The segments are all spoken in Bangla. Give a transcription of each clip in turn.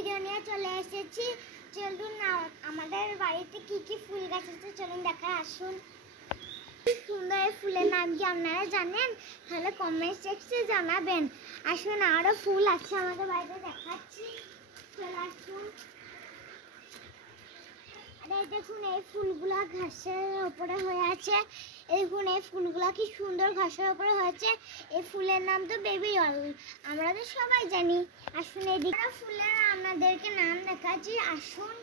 ভিডিও নিয়ে চলে এসেছি। চলুন না আমাদের বাড়িতে কি কি ফুল গাছ আছে চলুন দেখা আসুন। সুন্দর ফুলের নাম কি আপনারা জানেন? তাহলে কমেন্ট সেকশনে জানাবেন। আসুন আরো ফুল আছে আমাদের বাড়িতে দেখাচ্ছি, চলে আসুন। আরে দেখুন এই ফুলগুলা ঘাসের উপরে হয়ে আছে। দেখুন এই ফুলগুলা কি সুন্দর ঘাসের উপরে হয়েছে। এই ফুলের নাম তো বেবি অল, আমরা তো সবাই জানি। আসুন এদিকে ফুলের আপনাদেরকে নাম দেখাচ্ছি, আসুন।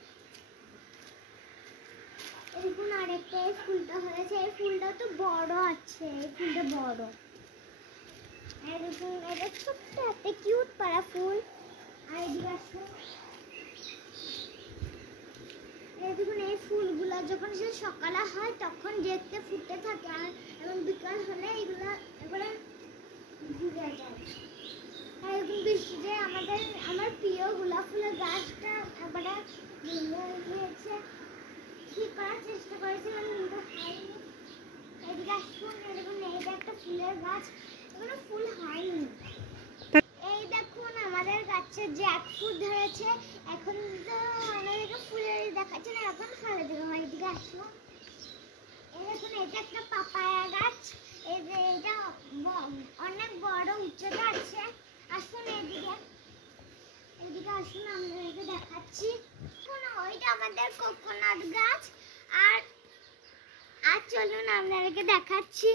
দেখুন আরেকটা এই ফুলটা হয়েছে, এই ফুলটা তো বড় আছে, এই ফুলটা বড়। আর দেখুন এটা ছোট্ট একটা কিউট পাড়া ফুল। আর এদিকে আসুন, দেখুন এই ফুলগুলা যখন সে সকালে হয় তখন দেখতে ফুটে থাকে, আর এবং বিকাল হলে এগুলা এবারে ভিজে যায়। আর এখন বৃষ্টিতে আমার প্রিয় গোলাপ ফুলের গাছটা এবারে গিয়েছে। ঠিক করার চেষ্টা করেছিলাম কিন্তু হয়নি। এদিকে আসুন, দেখুন এইটা একটা ফুলের গাছ, এখনো ফুল হয়নি। এই দেখুন আমাদের গাছে জ্যাকফ্রুট ধরেছে, এখন তো আমাদেরকে ফুলের দেখাচ্ছে না, এখন ফলে দেবে হয়। এদিকে আসুন, এই দেখুন এটা একটা পাপায়া গাছ, এই যে এটা অনেক বড় উচ্চতা আছে। আসুন এদিকে, এদিকে আসুন আপনাদেরকে দেখাচ্ছি। ওইটা আমাদের কোকোনাট গাছ। আর আর চলুন আপনাদেরকে দেখাচ্ছি।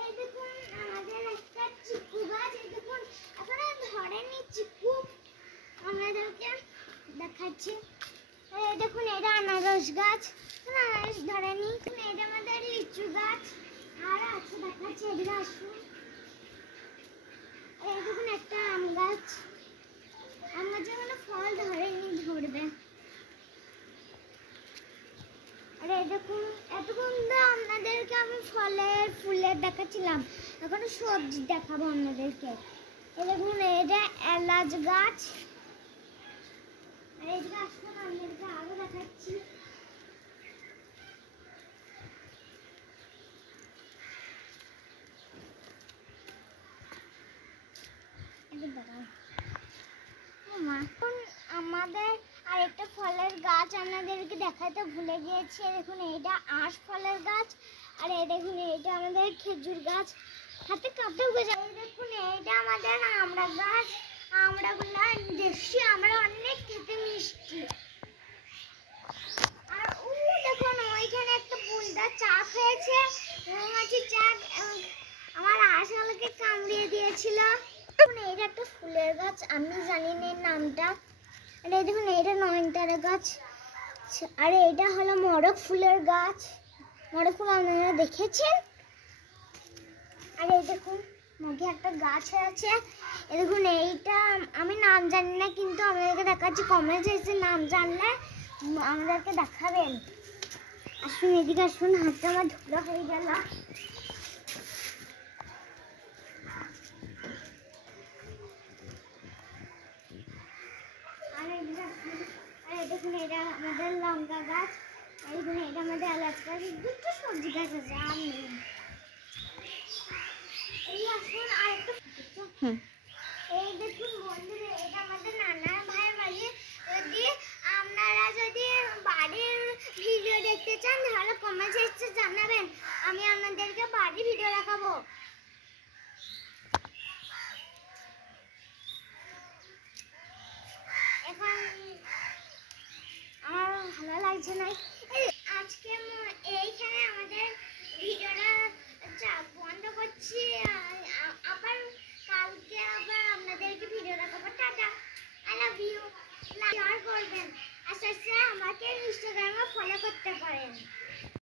এই দেখুন আমাদের একটা চিকু গাছ, এই দেখুন এখনো ধরেনি চিকু, আপনাদেরকে দেখাচ্ছি। এই দেখুন এটা আনারস গাছ, আনারস ধরেনি। এটা আমাদের লিচু গাছ, আর আছে দেখাচ্ছি, এদিকে আসুন। এই দেখুন একটা আম গাছ, আম গাছে কোনো ফল ধরেনি, ধরবে। আর এই দেখুন এতক্ষণ তো আপনাদেরকে আমি ফলের ফুলের দেখাচ্ছিলাম, এখন সবজি দেখাবো আপনাদেরকে। এই দেখুন এটা এলাচ গাছ। আর এদিকে আসুন আপনাদেরকে আরো দেখাচ্ছি। এখন আমাদের আরেকটা ফলের গাছ আপনাদেরকে দেখাতে ভুলে গিয়েছি। দেখুন এইটা আঁশ ফলের গাছ, আর এই দেখুন এইটা আমাদের খেজুর গাছ, হাতে কাঁপতে গেছে। এই দেখুন এইটা আমাদের আমড়া গাছ, আমড়াগুলো দেশি আমরা অনেক খেতে মিষ্টি। আর দেখুন ওইখানে একটা বুলদা চাক হয়েছে, মৌমাছির চাক, আমার আশালকে কামড়িয়ে দিয়েছিল। এটা একটা ফুলের গাছ, আমি জানি না নামটা। আর এই দেখুন এটা নয়নতারা গাছ, আর এটা হলো মরক ফুলের গাছ। মরক ফুল আপনারা দেখেছেন? আর এই দেখুন মুখে একটা গাছ আছে। এই দেখুন এইটা আমি নাম জানি না, কিন্তু আপনাদেরকে দেখাচ্ছি, কমেন্ট সেকশনে নাম জানলে আমাদেরকে দেখাবেন। আসুন এদিকে আসুন, হাতটা আমার ধুলো হয়ে গেল। দেখুন এটা আমাদের লঙ্কা গাছ, দেখুন এটা আমাদের এলাচ গাছ, দুটো সবজি গাছ আছে। আমি এই আসুন আরেকটা, এই দেখুন বন্ধুরা এটা আমাদের নানা ভাইয়ের বাড়ি। যদি বাড়ির ভিডিও দেখতে চান তাহলে কমেন্ট সেকশনে জানাবেন, আমি আপনাদেরকে বাড়ির ভিডিও দেখাবো। এখন আমার ভালো লাগছে না, আজকে এইখানে আমাদের ভিডিওটা বন্ধ করছি। আবার কালকে আবার আপনাদেরকে ভিডিও দেখাবো। Ta-ta, I love you. Share করবেন, আস্তে আস্তে আমাকে ইনস্টাগ্রামে ফলো করতে পারেন।